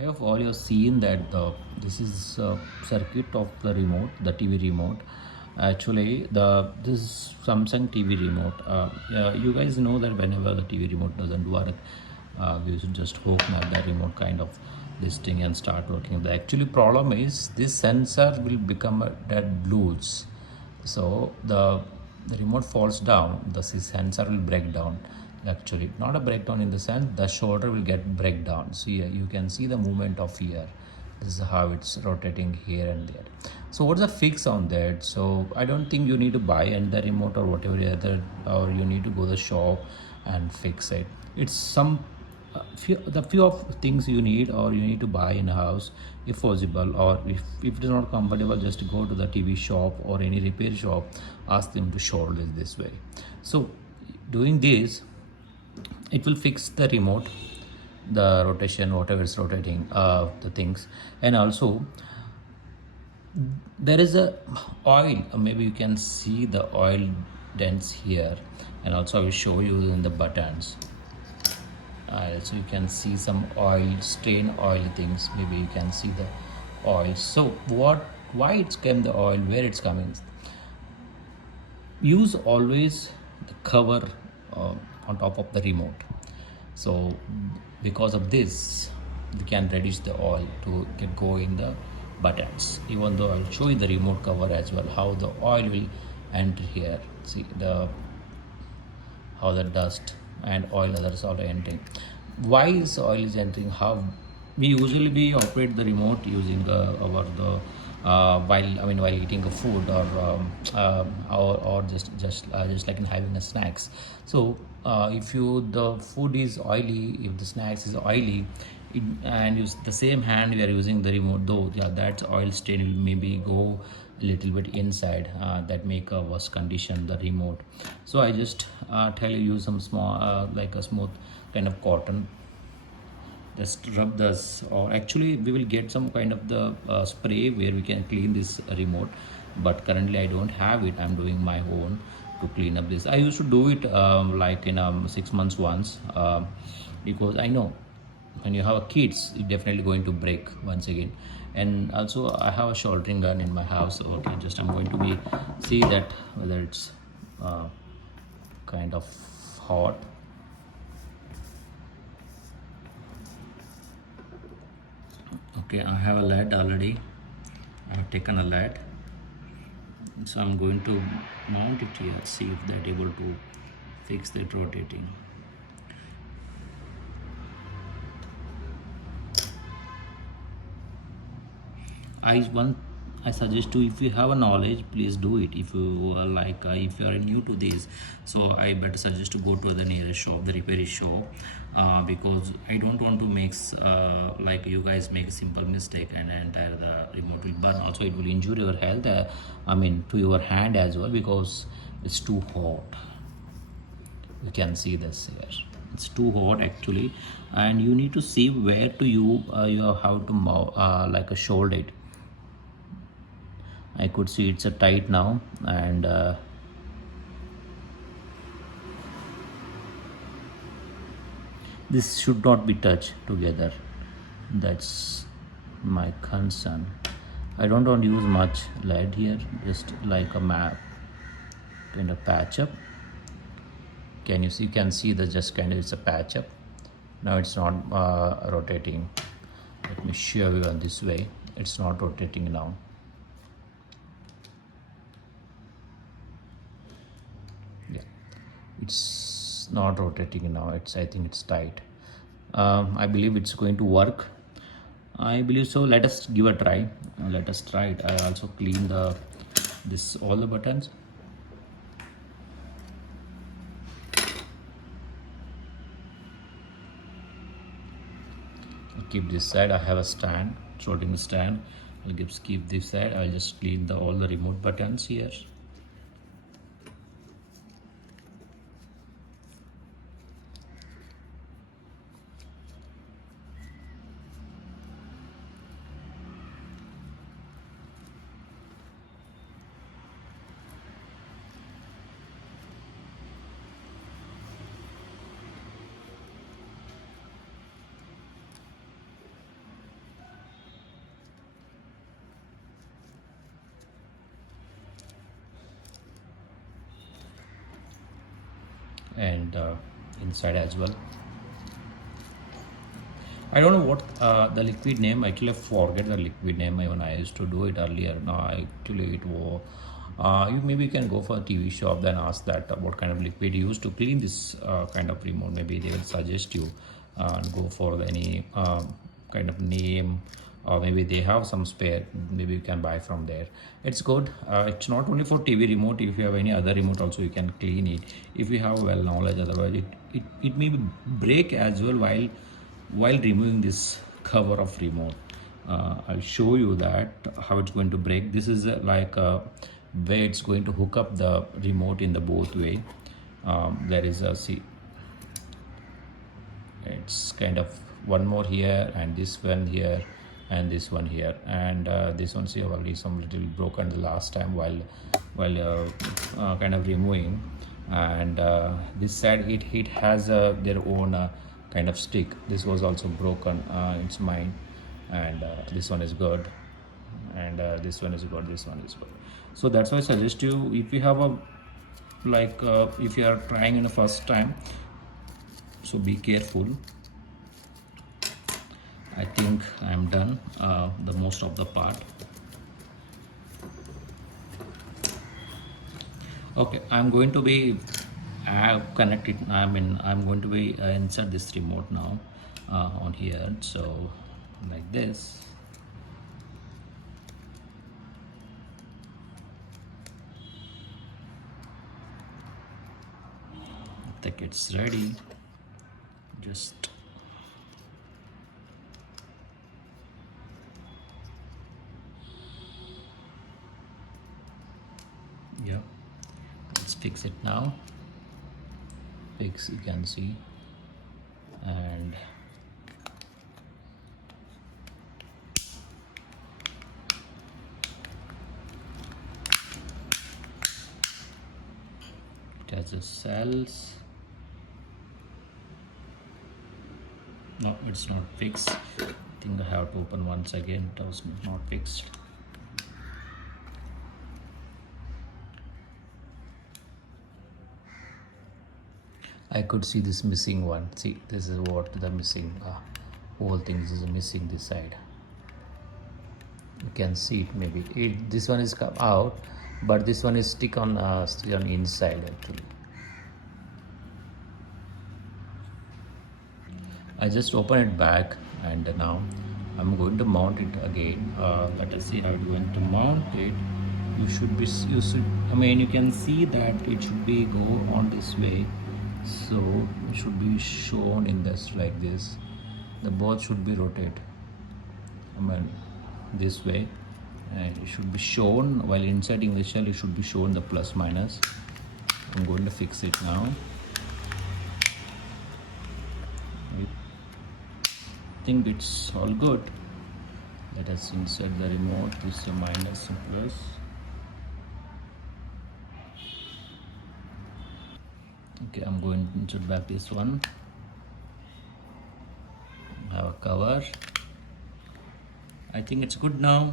I have all you have seen that this is circuit of the remote, the TV remote. Actually, this is Samsung TV remote. Yeah, you guys know that whenever the TV remote doesn't work, we should just hook up the remote kind of this thing and start working. The actually problem is this sensor will become a dead blues. So the remote falls down, the sensor will break down. Actually, not a breakdown in the sense the shoulder will get breakdown. So here you can see the movement of here. This is how it's rotating here and there. So what's the fix on that? So I don't think you need to buy another remote or whatever other, or you need to go to the shop and fix it. It's some the few of things you need or you need to buy in a house if possible, or if it is not comfortable, just go to the TV shop or any repair shop, ask them to solder it this way. So doing this, it will fix the remote, the rotation, whatever is rotating the things. And also there is a oil, maybe you can see the oil dents here, and also I will show you in the buttons. So you can see some oil stain, oil things, maybe you can see the oil. So why it's came the oil, where it's coming. Use always the cover on top of the remote. So because of this, we can reduce the oil to get go in the buttons. Even though I'll show you the remote cover as well, how the oil will enter here. See the how the dust and oil others are entering. Why is oil is entering? How we operate the remote using our the while eating a food, or just like in having a snacks. So if you the food is oily, if the snacks is oily, and use the same hand we are using the remote, though yeah, that oil stain will maybe go a little bit inside, that make a worse condition the remote. So I just tell you use some small like a smooth kind of cotton, just rub this, or actually we will get some kind of the spray where we can clean this remote, but currently I don't have it. I'm doing my own to clean up this. I used to do it like in 6 months once, because I know when you have a kids, it's definitely going to break once again. And also I have a soldering gun in my house. Okay, just I'm going to be see that whether it's uh, kind of hot. Okay, I have a lead already. I have taken a lead, so I'm going to mount it here, see if that able to fix that rotating. I suggest to, if you have a knowledge, please do it. If you are like if you are new to this, so I better suggest to go to the nearest shop, the repair shop, because I don't want to make like you guys make a simple mistake and entire the remote will burn. Also it will injure your health, to your hand as well, because it's too hot. You can see this here, it's too hot actually. And you need to see where to you have how to like a shoulder it. I could see it's a tight now, and this should not be touched together. That's my concern. I don't want to use much lead here, just like a map kind of patch up. Can you see? You can see the just kind of it's a patch up. Now it's not rotating. Let me show you on this way. It's not rotating now. Yeah, it's not rotating now. I think it's tight. I believe it's going to work. I believe so. Let us give a try. Let us try it. I also clean this all the buttons. I'll keep this side. I have a stand, soldering stand. I'll keep this side. I'll just clean all the remote buttons here. and inside as well. I don't know what the liquid name. Actually, I forget the liquid name. Even I used to do it earlier. Now, actually, it was. You maybe can go for a TV shop, then ask that what kind of liquid you use to clean this kind of remote. Maybe they will suggest you and go for any kind of name, or maybe they have some spare. Maybe you can buy from there. It's good. It's not only for TV remote. If you have any other remote, also you can clean it. If you have well knowledge, otherwise it may break as well while removing this cover of remote. I'll show you that how it's going to break. This is like where it's going to hook up the remote in the both way. There is a see, it's kind of one more here and this one here and this one here, and this one see already some little broken the last time while kind of removing, and this side it has their own kind of stick. This was also broken, it's mine, and this one is good, and this one is good, this one is good. So that's why I suggest you, if you have a like if you are trying in the first time, so be careful. I think I'm done the most of the part. Okay, I'm going to be connect it. I'm going to be insert this remote now on here. So like this. I think it's ready. Just yeah, let's fix it now. Fix, you can see, and it has the cells. No, it's not fixed. I think I have to open once again. It was not fixed. I could see this missing one. See, this is what the missing whole thing is missing this side. You can see it maybe. This one is come out, but this one is stick on inside actually. I just open it back, and now I'm going to mount it again. Let us see how I'm going to mount it. You should. I mean, you can see that it should be go on this way. So it should be shown in this like this. The both should be rotate. I mean, this way, and it should be shown while inserting the shell. It should be shown the plus minus. I'm going to fix it now. I think it's all good. Let us insert the remote. This is a minus and plus. Okay, I'm going to insert back this one. Have a cover. I think it's good now.